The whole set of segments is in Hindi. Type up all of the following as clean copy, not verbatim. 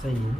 सही है।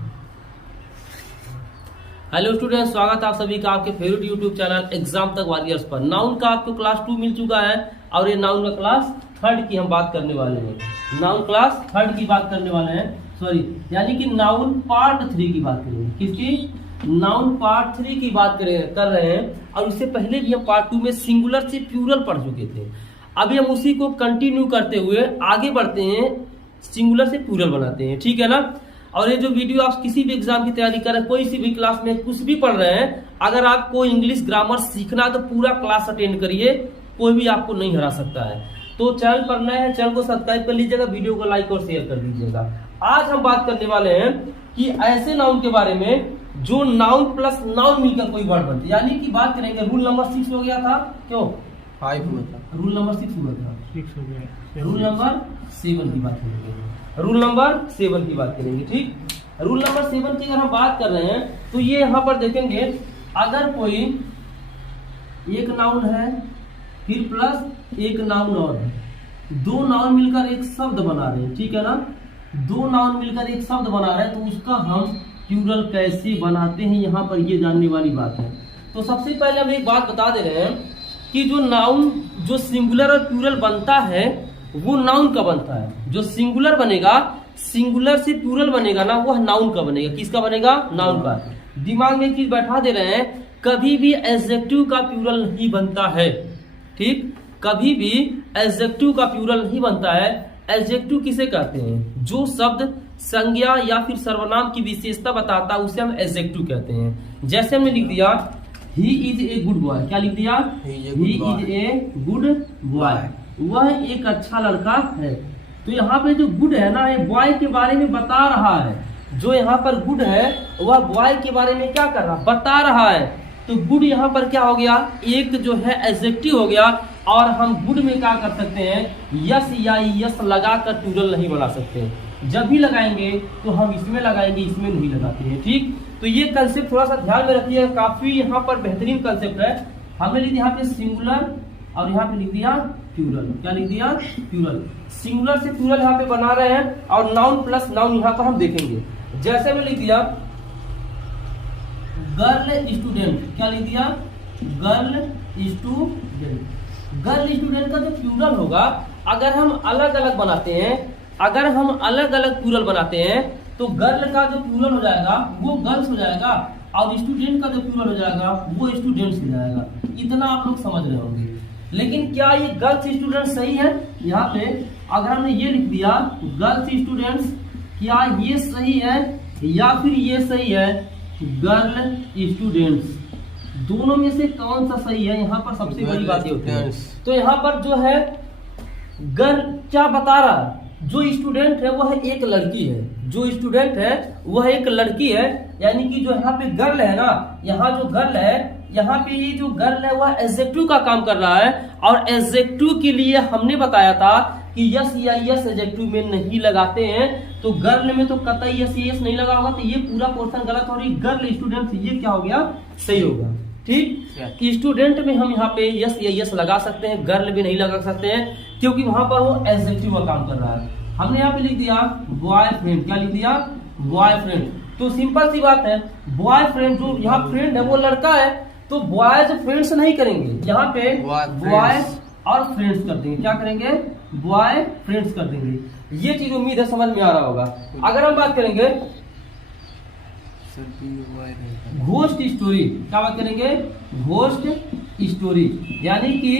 हेलो स्टूडेंट, स्वागत है आप सभी का आपके फेवरेट यूट्यूब चैनल एग्जाम तक वॉरियर्स पर। नाउन का आपको क्लास 2 मिल चुका है और ये नाउन का क्लास 3 की हम बात करने वाले हैं। नाउन क्लास 3 की बात करने वाले हैं, सॉरी यानी कि नाउन पार्ट 3 की बात करेंगे। किसकी? नाउन पार्ट 3 की बात कर रहे हैं। और उससे पहले भी हम पार्ट 2 में सिंगुलर से प्लूरल पढ़ चुके थे। अभी हम उसी को कंटिन्यू करते हुए आगे बढ़ते हैं, सिंगुलर से प्लूरल बनाते हैं, ठीक है ना। और ये जो वीडियो आप किसी भी एग्जाम की तैयारी कर रहे हैं, कोई सी भी क्लास में कुछ भी पढ़ रहे हैं, अगर आपको इंग्लिश ग्रामर सीखना है तो पूरा क्लास अटेंड करिए, कोई भी आपको नहीं हरा सकता है। तो चैनल पर नए हैं, चैनल को सब्सक्राइब कर लीजिएगा, वीडियो को लाइक और शेयर कर दीजिएगा। आज हम बात करने वाले हैं कि ऐसे नाउन के बारे में जो नाउन प्लस नाउन मिलकर कोई वर्ड बनते, यानी कि बात करेंगे। रूल नंबर 6 हो गया था, क्यों 5 हुआ था, रूल नंबर 6 हुआ था, 6 हो गया। रूल नंबर 7 की बात करेंगे। रूल नंबर 7 की बात करेंगे, ठीक। रूल नंबर 7 की अगर हम बात कर रहे हैं तो ये यहाँ पर देखेंगे, अगर कोई एक नाउन है फिर प्लस एक नाउन और है, दो नाउन मिलकर एक शब्द बना रहे हैं, ठीक है ना। दो नाउन मिलकर एक शब्द बना रहे हैं तो उसका हम प्लूरल कैसे बनाते हैं, यहाँ पर ये जानने वाली बात है। तो सबसे पहले हम एक बात बता दे रहे हैं कि जो नाउन जो सिंगुलर और प्लूरल बनता है वो नाउन का बनता है। जो सिंगुलर बनेगा, सिंगुलर से प्लूरल बनेगा ना, वह नाउन का बनेगा। किसका बनेगा? नाउन का। दिमाग में एक चीज बैठा दे रहे हैं, कभी भी एडजेक्टिव का प्लूरल नहीं बनता है, ठीक। कभी भी एडजेक्टिव का प्लूरल नहीं बनता है। एडजेक्टिव किसे कहते हैं? जो शब्द संज्ञा या फिर सर्वनाम की विशेषता बताता है उसे हम एडजेक्टिव कहते हैं। जैसे हमने लिख दिया he is a good boy, क्या लिख दिया? He is a good boy, वह एक अच्छा लड़का है। तो यहाँ पे जो गुड है ना, ये बॉय के बारे में बता रहा है। जो यहाँ पर गुड है वह बॉय के बारे में क्या कर रहा है? बता रहा है। तो गुड यहाँ पर क्या हो गया? एक जो है एडजेक्टिव हो गया। और हम गुड में क्या कर सकते हैं? यस या यस लगाकर प्लूरल नहीं बना सकते। जब भी लगाएंगे तो हम इसमें लगाएंगे, इसमें नहीं लगाते हैं, ठीक। तो ये कंसेप्ट थोड़ा सा ध्यान में रखिए, काफी यहाँ पर बेहतरीन कंसेप्ट है। हमने लिख दिया यहाँ पे सिंगुलर और यहाँ पे लिख दिया प्लूरल। क्या लिख दिया? प्लूरल। सिंगुलर से प्लूरल यहाँ पे बना रहे हैं और नाउन प्लस नाउन यहाँ पर हम देखेंगे। जैसे में लिख दिया गर्ल स्टूडेंट, क्या लिख दिया? Girl student. गर्ल स्टूडेंट का जो प्लूरल होगा, अगर हम अलग अलग बनाते हैं, अगर हम अलग अलग प्लूरल बनाते हैं तो गर्ल का जो प्लूरल हो जाएगा वो गर्ल्स हो जाएगा और स्टूडेंट का जो प्लूरल हो जाएगा वो स्टूडेंट्स हो जाएगा। इतना आप लोग समझ रहे होंगे। लेकिन क्या ये गर्ल्स स्टूडेंट सही है? यहाँ पे अगर हमने ये लिख दिया गर्ल्स स्टूडेंट्स, क्या ये सही है या फिर ये सही है? गर्ल स्टूडेंट्स, दोनों में से कौन सा सही है? यहाँ पर सबसे बड़ी बात ये होती है। तो यहाँ पर जो है गर्ल क्या बता रहा है? जो स्टूडेंट है वह एक लड़की है। जो स्टूडेंट है वह एक लड़की है, यानी कि जो यहाँ पे गर्ल है ना, यहाँ जो गर्ल है, यहाँ पे ये जो गर्ल है वह एडजेक्टिव का काम कर रहा है। और एडजेक्टिव के लिए हमने बताया था कि यस या यस एडजेक्टिव में नहीं लगाते हैं। तो गर्ल में तो कतई यस यस नहीं लगा होगा, तो ये पूरा पोर्शन गलत हो रही। गर्ल स्टूडेंट, ये क्या हो गया? सही होगा, ठीक। स्टूडेंट में हम यहाँ पे यस या यस लगा सकते हैं, गर्ल भी नहीं लगा सकते हैं क्योंकि वहां पर वो एडजेक्टिव का काम कर रहा है। हमने यहाँ पे लिख दिया बॉयफ्रेंड, क्या लिख दिया? बॉयफ्रेंड। तो सिंपल सी बात है, बॉयफ्रेंड, जो यहाँ फ्रेंड है वो लड़का है, तो बॉयज फ्रेंड्स नहीं करेंगे, यहाँ पे बॉय और फ्रेंड्स कर देंगे। क्या करेंगे? बॉय फ्रेंड्स कर देंगे। ये चीज उम्मीद है समझ में आ रहा होगा। अगर हम बात करेंगे घोस्ट स्टोरी, क्या बात करेंगे? घोस्ट स्टोरी, यानी कि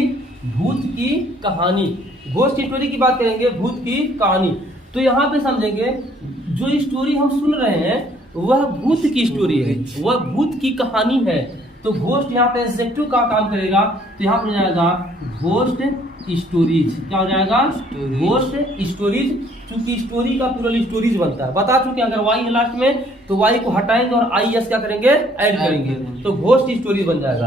भूत की कहानी। घोस्ट स्टोरी की बात करेंगे, भूत की कहानी। तो यहाँ पे समझेंगे जो स्टोरी हम सुन रहे हैं वह भूत की स्टोरी है, वह भूत की कहानी है। तो घोस्ट यहाँ पे एडजेक्टिव का काम करेगा, तो यहाँ पे जाएगा घोस्ट स्टोरीज। क्या हो जाएगा? Ghost stories. चूंकि स्टोरी का प्लूरल स्टोरीज बनता है, बता चुके। अगर वाई है लास्ट में तो वाई को हटाएंगे और आई एस क्या करेंगे? ऐड करेंगे, तो घोस्ट स्टोरीज बन जाएगा।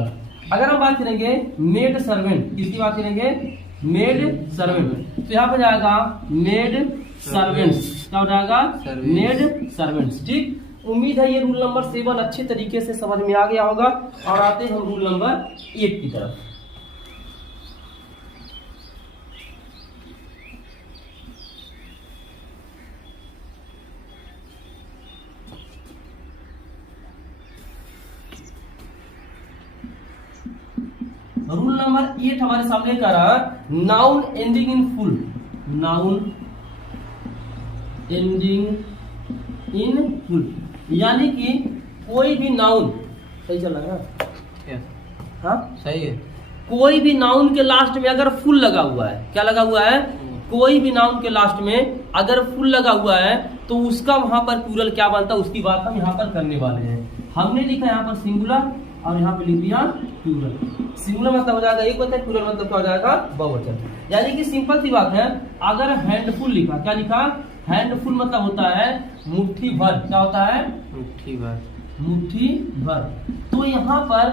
अगर हम बात करेंगे मेड सर्वेंट, किसकी बात करेंगे? Maid servant. तो यहाँ पे जाएगा मेड सर्वेंट्स। क्या हो जाएगा? मेड सर्वेंट्स, ठीक। उम्मीद है ये रूल नंबर 7 अच्छे तरीके से समझ में आ गया होगा। और आते हैं हम रूल नंबर 8 की तरफ। रूल नंबर 8 हमारे सामने कह रहा noun ending in full, noun ending in full, यानी कि कोई भी नाउन, सही चल रहा है ना? हाँ सही है। कोई भी नाउन के लास्ट में अगर फुल लगा हुआ है, क्या लगा हुआ है? कोई भी नाउन के लास्ट में अगर फुल लगा हुआ है तो उसका वहां पर प्लूरल क्या बनता है, उसकी बात हम यहाँ पर करने वाले हैं। हमने लिखा यहाँ पर सिंगुलर और यहाँ पे लिख दिया प्लूरल। सिंगुलर मतलब हो जाएगा एक वचन, प्लूरल मतलब क्या हो जाएगा? बहुवचन। यानी कि सिंपल सी बात है, अगर हैंडफुल लिखा, क्या लिखा? हैंडफुल मतलब होता है मुट्ठी भर, क्या होता है? मुट्ठी भर, मुट्ठी भर। तो यहाँ पर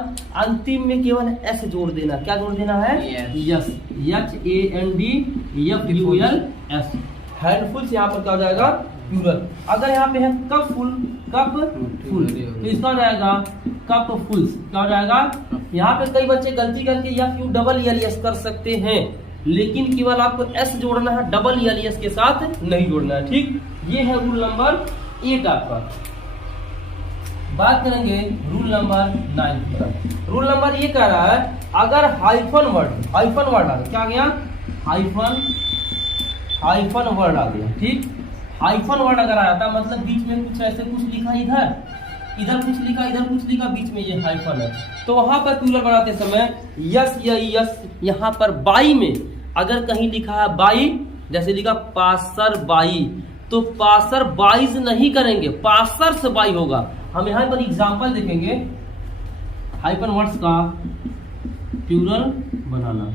अंतिम में केवल एस जोड़ देना, क्या जोड़ देना है? Yes, HANDFULS। हैंडफुल से यहाँ पर क्या हो जाएगा? प्लूरल। अगर यहाँ पे है कप फुल, कप फुल, तो इसका हो जाएगा कप फुल्स, क्या हो जाएगा? यहाँ पे कई बच्चे गलती करके FULLS कर सकते हैं, लेकिन केवल आपको एस जोड़ना है, WLES के साथ नहीं जोड़ना है, ठीक? ये है रूल नंबर 8 आपका। बात करेंगे रूल नंबर 9 पर। रूल नंबर ये कह रहा है अगर हाइफन वर्ड आ गया, क्या आ गया? हाइफन वर्ड आ गया, ठीक? हाइफन वर्ड अगर आया था मतलब बीच में कुछ ऐसे कुछ लिखा, इधर कुछ लिखा, इधर कुछ लिखा, बीच में ये हाइफन है, तो वहां पर प्लूरल बनाते समय यस या यस, यहाँ पर बाई में अगर कहीं लिखा है बाई, जैसे लिखा पासर बाई, तो पासर बाईज नहीं करेंगे, पासर से बाई होगा। हम यहाँ पर एग्जाम्पल देखेंगे हाइफन वर्ड्स का प्लूरल बनाना।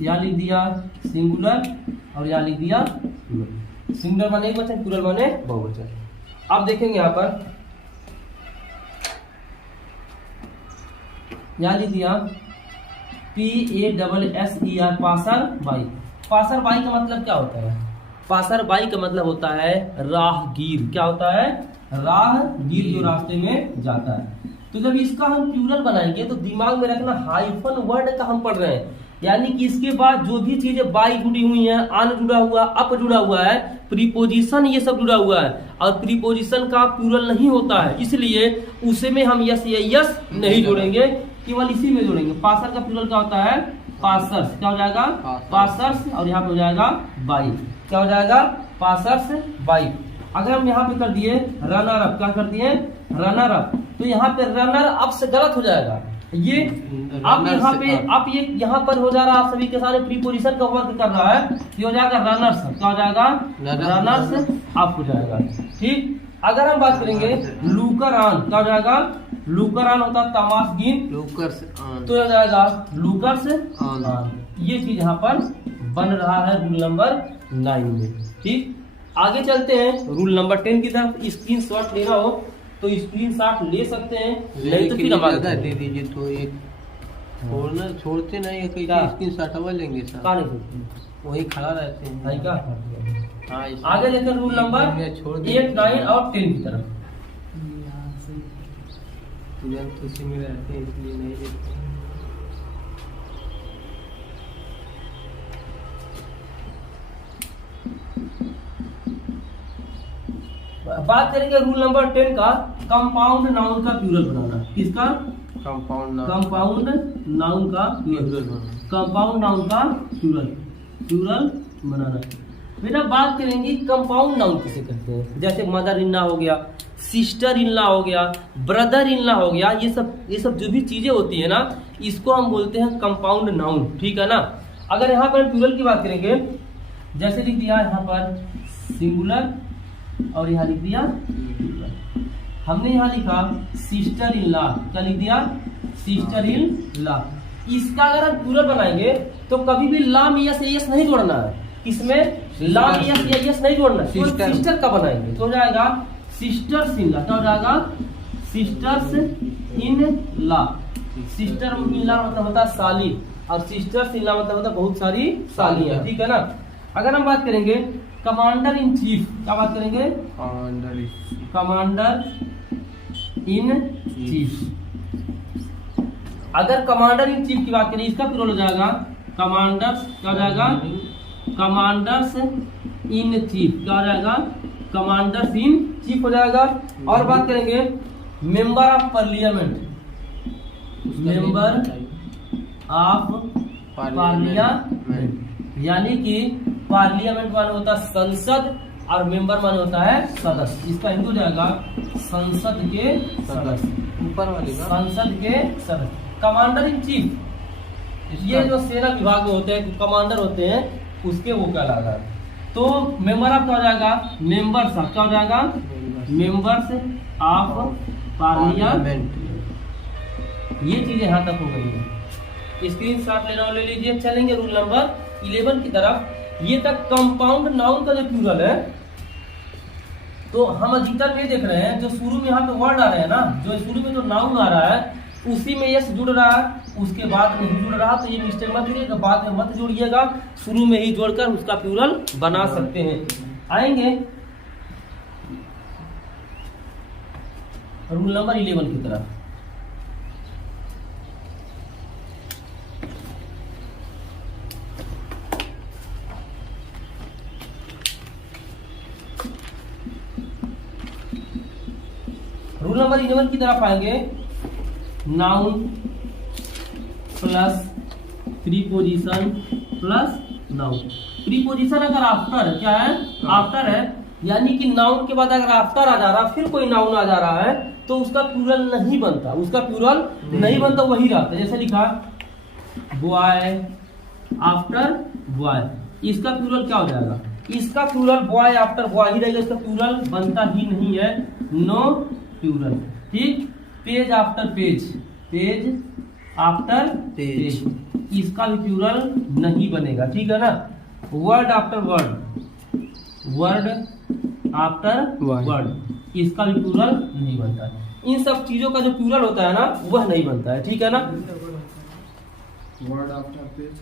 यहाँ लिख दिया सिंगुलर और यहाँ लिख दिया प्लूरल। सिंगुलर माने एक वचन, प्लूरल माने बहुवचन। अब देखेंगे यहाँ पर, यहाँ लिख दिया PASSER, passer by. Passer by का मतलब क्या होता है? पासर बाई का मतलब होता है राहगीर। क्या होता है? राहगीर, जो रास्ते में जाता है। तो जब इसका हम प्लूरल बनाएंगे तो दिमाग में रखना हाइफन वर्ड का हम पढ़ रहे हैं, यानी कि इसके बाद जो भी चीजें बाई जुड़ी हुई हैं, अन जुड़ा हुआ, अप जुड़ा हुआ है, प्रीपोजिशन ये सब जुड़ा हुआ है, और प्रीपोजिशन का प्लूरल नहीं होता है, इसलिए उसे में हम यस या यस नहीं जोड़ेंगे, केवल इसी में जोड़ेंगे। पासर का प्लूरल क्या होता है? पासर्स। क्या हो जाएगा? पासर्स। और यहाँ पे हो जाएगा बाई। क्या हो जाएगा? Passers by. अगर हम यहाँ पे कर दिए रनर अप, क्या कर दिए? रनर अप, तो यहाँ पे रनर अप से गलत हो जाएगा। ये अब यहाँ पे आप ये यहाँ पर हो जा रहा है, आप सभी के सारे प्रीपोजिशन का वर्क कर रहा है, ये हो जाएगा रनर्स। क्या हो जाएगा? रनर्स अप हो जाएगा, ठीक? अगर हम बात करेंगे लूकर ऑन, क्या हो जाएगा? लूकर ऑन होता है तमाशगीन, लूकर्स ऑन, तो हो जाएगा लूकर्स ऑन। ये चीज यहाँ पर बन रहा है रूल नंबर 9 में, ठीक? आगे चलते हैं रूल नंबर 10 की तरफ। स्क्रीन शॉट लेना हो तो स्क्रीन शॉट ले सकते हैं, नहीं तो फिर हमारे दे दीजिए। तो एक छोड़ते नहीं है, कहीं स्क्रीन शॉट हवा लेंगे सर, कहाँ नहीं सकते, वही खड़ा रहते हैं। क्या? हाँ, आगे देखते हैं रूल नंबर 8, 9 और 10 की तरफ। खुशी में रहते हैं इसलिए नहीं देखते। बात करेंगे रूल नंबर 10 का, कंपाउंड नाउन का प्लूरल बनाना। किसका? कंपाउंड नाउन का प्लूरल। कंपाउंड नाउन का प्लूरल बनाना। फिर अब बात करेंगे कंपाउंड नाउन किसे कहते हैं, जैसे मदर इन लॉ हो गया, सिस्टर इन लॉ हो गया, ब्रदर इन लॉ हो गया, ये सब जो भी चीजें होती है ना, इसको हम बोलते हैं कंपाउंड नाउन, ठीक है ना? अगर यहाँ पर प्लूरल की बात करेंगे, जैसे लिख दिया यहाँ पर सिंगुलर और यहाँ लिख दिया प्लूरल। हमने यहाँ लिखा सिस्टर इन लॉ, क्या लिख दिया? Sister in law. इसका अगर हम प्लूरल बनाएंगे तो कभी भी ला में यस नहीं जोड़ना है, इसमें ला में यस नहीं जोड़ना है, सिस्टर का बनाएंगे तो हो जाएगा सिस्टर्स इन लॉ। क्या हो जाएगा? Sisters in law. Sister in law मतलब होता है साली, और सिस्टर्स इन लॉ मतलब होता है बहुत सारी सालियां, ठीक है ना? अगर हम बात करेंगे कमांडर इन चीफ, क्या बात करेंगे? Commander in chief. अगर कमांडर इन चीफ की बात करें, इसका प्लूरल हो जाएगा कमांडर्स। क्या हो जाएगा? Commanders in chief. क्या हो जाएगा? कमांडर्स इन चीफ हो जाएगा। और बात करेंगे member of parliament, member of parliament, यानी कि पार्लियामेंट माने होता है संसद और मेंबर माने होता है सदस्य। इसका हिंदी हो जाएगा संसद के सदस्य, ऊपर वाले का संसद के सदस्य। कमांडर इन चीफ, ये जो सेना विभाग में होते हैं कमांडर होते हैं उसके वो कहलाता है। तो मेंबर ऑफ क्या हो जाएगा, मेंबर्स ऑफ क्या हो जाएगा, मेंबर्स ऑफ पार्लियामेंट। ये चीजें यहाँ तक हो गई। स्क्रीन शॉट लेना ले लीजिए। चलेंगे रूल नंबर 11 की तरफ। ये तक कंपाउंड नाउन का जो प्लूरल है, तो हम अधिकतर में देख रहे हैं जो शुरू में यहाँ पे वर्ड आ रहे हैं ना, जो शुरू में जो नाउन आ रहा है उसी में यस जुड़ रहा है, उसके बाद नहीं जुड़ रहा, तो ये मिस्टेक मत करिएगा, बाद में मत जोड़िएगा, शुरू में ही जोड़कर उसका प्लूरल बना सकते हैं। आएंगे रूल नंबर 11 की तरफ। रूल नंबर 11 की तरफ आएंगे। Noun plus preposition plus noun. Preposition अगर आफ्टर क्या है, आफ्टर है, यानी कि नाउन के बाद अगर आफ्टर आ जा रहा, फिर कोई नाउन आ जा रहा है तो उसका प्लूरल नहीं बनता, उसका प्लूरल नहीं बनता, वही रहता है। जैसे लिखा बॉय आफ्टर बॉय, इसका प्लूरल क्या हो जाएगा, इसका प्लूरल बॉय आफ्टर बॉय ही रहेगा, इसका प्लूरल बनता ही नहीं है, नो प्लूरल। ठीक। Page after page, page after page, इसका भी प्लूरल नहीं बनेगा। ठीक है ना। Word after word, word after word, इसका भी प्लूरल नहीं बनता है। इन सब चीजों का जो प्लूरल होता है ना वह नहीं बनता है। ठीक है ना। Word after page,